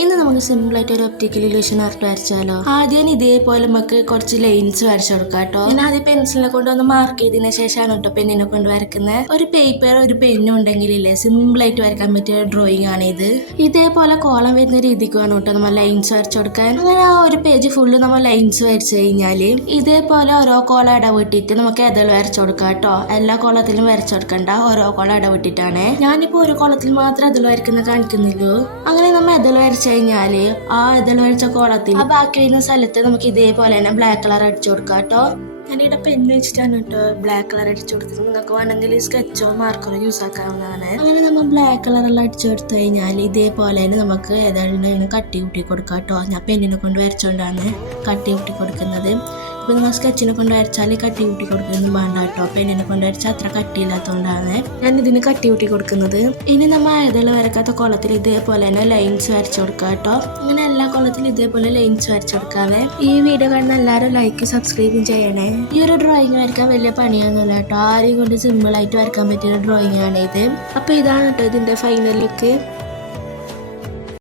ഇന്ന് നമുക്ക് സിമ്പിൾ ആയിട്ട് ഒരു ഒപ്റ്റിക്കൽ ഇല്യൂഷൻ ആർട്ട് വരച്ചാലോ. ആദ്യം ഇതേപോലെ നമുക്ക് കുറച്ച് ലൈൻസ് വരച്ചു കൊടുക്കാം കേട്ടോ. ഞാൻ ആദ്യം പെൻസിലിനെ കൊണ്ട് ഒന്ന് മാർക്ക് ചെയ്തതിനു ശേഷമാണ് കേട്ടോ പെണ്ണിനെ കൊണ്ട് വരക്കുന്നത്. ഒരു പേപ്പർ ഒരു പെന്നും ഉണ്ടെങ്കിലേ സിമ്പിൾ ആയിട്ട് വരക്കാൻ പറ്റിയ ഡ്രോയിങ് ആണ് ഇത്. ഇതേപോലെ കോളം വരുന്ന രീതിക്ക് വേണം കേട്ടോ നമ്മൾ ലൈൻസ് വരച്ചു കൊടുക്കാൻ. അങ്ങനെ ആ ഒരു പേജ് ഫുള്ള് നമ്മൾ ലൈൻസ് വരച്ചു കഴിഞ്ഞാല് ഇതേപോലെ ഓരോ കോളം ഇടവിട്ടിട്ട് നമുക്ക് എതൾ വരച്ചു കൊടുക്കാം കേട്ടോ. എല്ലാ കോളത്തിലും വരച്ചു കൊടുക്കണ്ട, ഓരോ കോളം ഇടവിട്ടിട്ടാണ്. ഞാനിപ്പോ ഒരു കോളത്തിൽ മാത്രം എതൾ വരക്കുന്ന കാണിക്കുന്നില്ലൂ. അങ്ങനെ നമ്മൾ എതൾ കഴിഞ്ഞാല് ആ ഇതൾ വരച്ച കോളത്തിൽ ആ ബാക്കി വരുന്ന സ്ഥലത്ത് നമുക്ക് ഇതേപോലെ തന്നെ ബ്ലാക്ക് കളർ അടിച്ചു കൊടുക്കാം കേട്ടോ. ഞാനിവിടെ പെൻ വെച്ചിട്ടാണ് കേട്ടോ ബ്ലാക്ക് കളർ അടിച്ചു കൊടുക്കുന്നത്. നിങ്ങൾക്ക് വേണമെങ്കിൽ സ്കെച്ചോ മാർക്കറോ യൂസ് ആക്കാവുന്നതാണ്. അങ്ങനെ നമ്മൾ ബ്ലാക്ക് കളറെല്ലാം അടിച്ചു കൊടുത്തു കഴിഞ്ഞാൽ ഇതേപോലെ തന്നെ നമുക്ക് ഏതായാലും കട്ടി കൂട്ടി കൊടുക്കാം കേട്ടോ. ഞാൻ പെണ്ണിനെ കൊണ്ട് വരച്ചോണ്ടാണ് കട്ടി കൂട്ടി കൊടുക്കുന്നത്. ഇപ്പൊ നിങ്ങൾ സ്കെച്ചിനെ കൊണ്ട് വരച്ചാൽ കട്ടി കൂട്ടി കൊടുക്കുന്നൊന്നും വേണ്ട കേട്ടോ. പെണ്ണിനെ കൊണ്ട് വരച്ചാൽ അത്ര കട്ടിയില്ലാത്തതുകൊണ്ടാണ് ഞാൻ ഇതിന് കട്ടി കൂട്ടി കൊടുക്കുന്നത്. ഇനി നമ്മൾ ഏതെല്ലാം വരക്കാത്ത കോളത്തിൽ ഇതേപോലെ തന്നെ ലൈൻസ് വരച്ചു കൊടുക്കാം കേട്ടോ. അങ്ങനെ എല്ലാ കോളത്തിലും ഇതേപോലെ ലൈൻസ് വരച്ചു കൊടുക്കാവേ. ഈ വീഡിയോ കാണുന്ന എല്ലാവരും ലൈക്ക് സബ്സ്ക്രൈബും ചെയ്യണേ. ഈ ഒരു ഡ്രോയിങ് വരയ്ക്കാൻ വലിയ പണിയൊന്നുമില്ല കേട്ടോ. ആരെയും കൊണ്ട് സിമ്പിൾ ആയിട്ട് വരക്കാൻ പറ്റിയ ഡ്രോയിങ് ആണ് ഇത്. അപ്പൊ ഇതാണ് കേട്ടോ ഇതിന്റെ ഫൈനൽ ലുക്ക്.